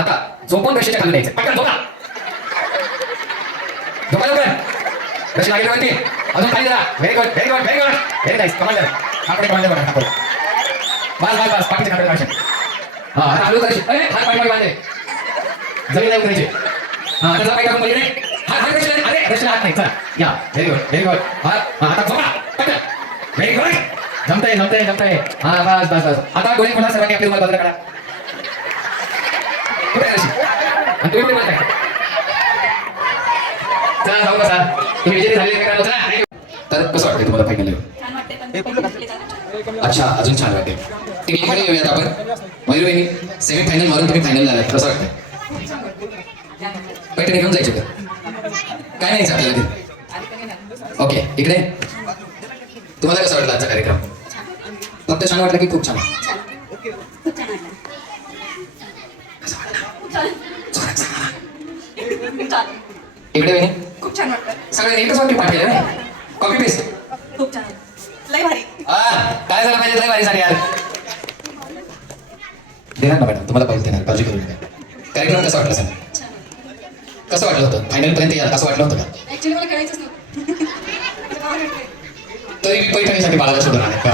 आता झोपून रशीच्या खाली द्यायचं पटकन झोपा. झोपा लवकर. रशी लागेल वरती. अजून खाली जरा. Very good very good very good very nice commander आपण कमांडर बघा आपण बस बस बस. पाठीचे कापडे काढशे हा आता आलो रशी अरे हात पाठी पाय बांधले जमीन नाही उतरायचे हा आता जरा पाय टाकून पहिले हात हात रशी अरे रशी हात नाही. चला. या. व्हेरी गुड व्हेरी गुड हात हा आता झोपा. पटकन. व्हेरी गुड जमतंय जमतंय जमतंय. हा बस बस बस. आता डोळे पुन्हा सर्वांनी आपली उमर बाजूला काढा तुम्ही कुठे बसताय चला जाऊ बसा तुम्ही विजयी झाले काय चला thank you. तर कसं वाटतंय. तुम्हाला फायनल अच्छा अजून छान वाटते टीव्हीकडे येऊयात आपण. मयूर बहिणी सेमी फायनल मारून तुम्ही फायनल झालात कसं वाटतंय? पैठणी घेऊन जायचे का? काय नाही आपल्याला ते ओके इकडे. तुम्हाला कसं वाटलं आजचा कार्यक्रम? फक्त छान वाटलं की खूप छान खूप छान वाटलं कसं वाटलं छान जोरात सांगा ना. छान. इकडे बहिणी खूप छान वाटलं सगळं एकच वाक्य पाठ केलं नाही? कॉपी पेस्ट खूप छान. लय भारी. काय झालं पाहिजे? लय भारी झाली यार देणार ना मॅडम? तुम्हाला पाहिजे देणार. काळजी करू नका. कार्यक्रम कसा वाटला सांगा? कसं वाटलं होतं? फायनल पर्यंत यार असं वाटलं होतं का? ऍक्च्युली मला कळायचंच नव्हतं. मला भारी वाटतंय. तरी मी पैठणीसाठी बाळाला सोडून आले का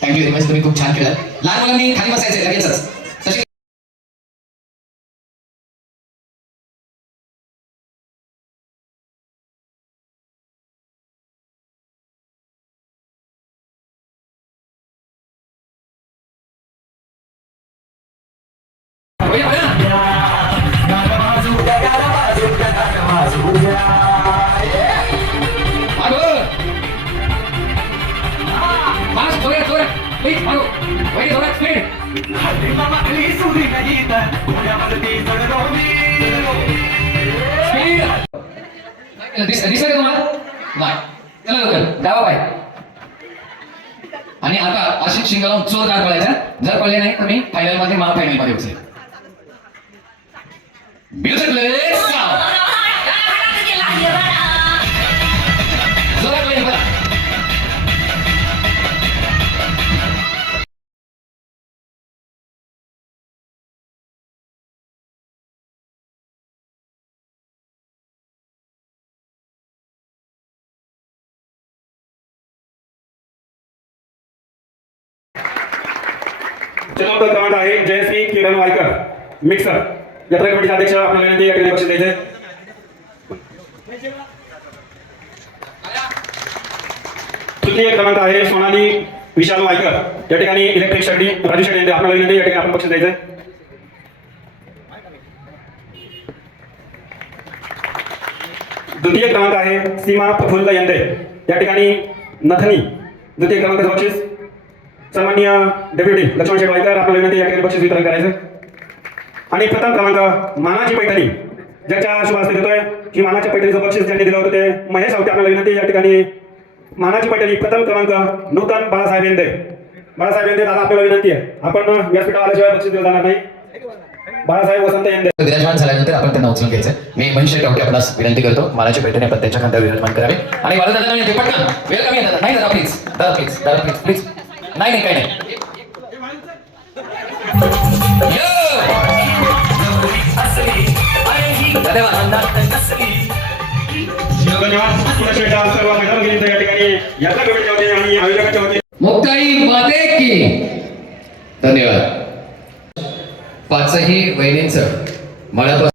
थँक्यू व्हेरी मच तुम्ही खूप छान केलं. लहान मुलांनी खाली बसायचे लगेचच. दिसलं का तुम्हाला? नाही. चला लवकर. डावा बाय आणि आता अशी शिंगाला लावून जोरदार पळायचा जर पळले नाही तर मी फायनलमध्ये मा फायनलमध्ये उचलेल Music, let's चतुर्थ क्रमांक आहे. जयश्री किरण वायकर. मिक्सर यात्रा कमिटीचे अध्यक्ष आपल्याला विनंती या ठिकाणी लक्ष द्यायचे. तृतीय क्रमांक आहे सोनाली विशाल वायकर. या ठिकाणी इलेक्ट्रिक शेगडी राजू शेट्टी यांनी आपल्याला विनंती या ठिकाणी आपण पक्ष द्यायचं. द्वितीय क्रमांक आहे सीमा प्रफुल्ल यंदे. या ठिकाणी नथनी द्वितीय क्रमांकाचं बक्षीस. सन्माननीय डेप्युटी लक्ष्मण शेठ वायकर आपल्याला विनंती या ठिकाणी बक्षीस वितरण करायचं. आणि प्रथम क्रमांक मानाची पैठणी. ज्याच्या शुभ हस्ते देतोय की मानाच्या पैठणीचं बक्षीस ज्यांनी दिलं होतं ते महेश आवटे आपल्याला विनंती या ठिकाणी मानाची पैठणी प्रथम क्रमांक नूतन बाळासाहेब येंदे. बाळासाहेब येंदे दादा आपल्याला विनंती आहे. आपण व्यासपीठावर आल्याशिवाय बक्षीस दिलं जाणार नाही. बाळासाहेब वसंत येंदे. विराजमान झाल्यानंतर आपण त्यांना उचलून घ्यायचं. मी मनीष शेट्टी आपणास विनंती करतो मानाची पैठणी आपण त्यांच्या खांद्यावर विराजमान करावे. आणि मला दादा नाही पटकन दादा. नाही दादा प्लीज दादा प्लीज दादा प्लीज प्लीज नाही नाही काही नाही. मुक्ताई माते की? धन्यवाद. पाचही वहिनींचं मनापासून